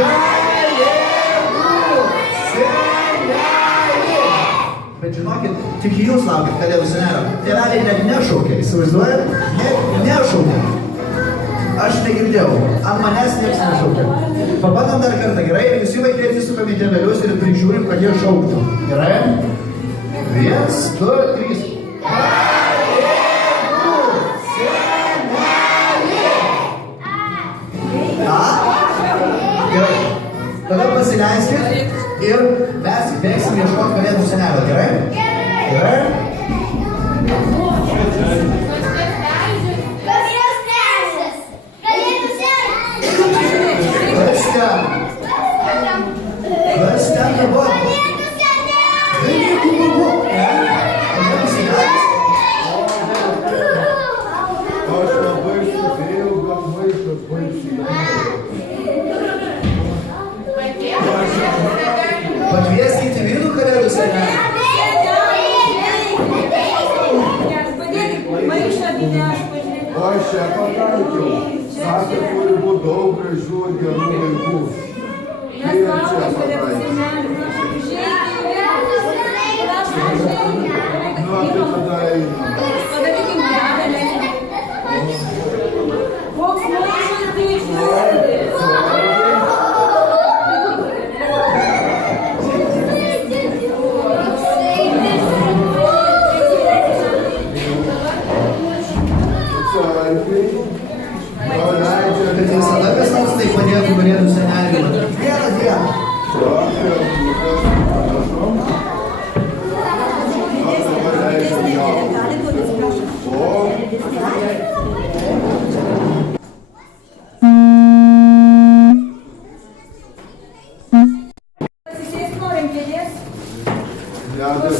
Kalėdų senelį. Bet žinokit, tik jūs laukit Kalėdų senelio. Tėveliai net nešaukia, įsivaizduojat? Net nešaukia. Aš negirdėjau, ant manęs niekas nešaukia. Pabandom dar kartą, gerai? Visi vaikai atsisukam į tėvelius ir prižiūrim, kad jie šauktų. Gerai? 1, 2, 3. Kalėdų senelį! A? Gerai. Tada pasileiskit ir mes bėgsim ieškoti Kalėdų senelio, gerai? Gerai? Kas ten dabar? Velykų bubų. Aš labai sudėjau, kad maistas baisiai. Pakvieskite vidų Kalėdų senelį. Aš čia pataikiau. Sakė, turi būti daug gražių gerų vaikų. Ir čia pataikiau. Nu, tai tada einu. Bet visada kas nors tai padėtų Kalėdų seneliui. Vieną dieną.